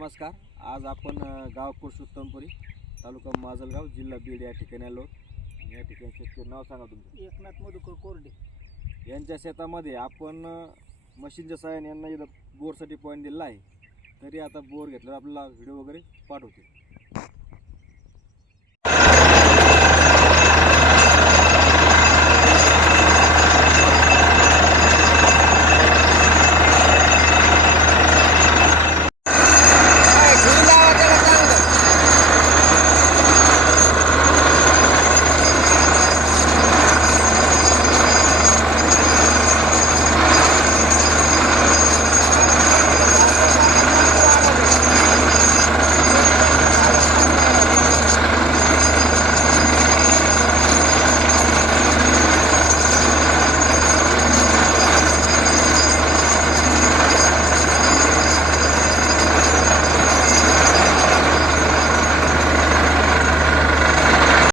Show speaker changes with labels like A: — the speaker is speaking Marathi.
A: नमस्कार. आज आपण गाव कृषी उत्तमपुरी तालुका माजलगाव जिल्हा बीड या ठिकाणी आलो या ठिकाणी शेतकरी नाव सांगा तुमचं.
B: एकनाथ मधुकर कोरडे.
A: यांच्या शेतामध्ये आपण मशीनच्या सहाय्याने यांना इथं बोरसाठी पॉईंट दिलेला आहे. तरी आता बोर घेतल्यावर आपल्याला व्हिडिओ वगैरे पाठवते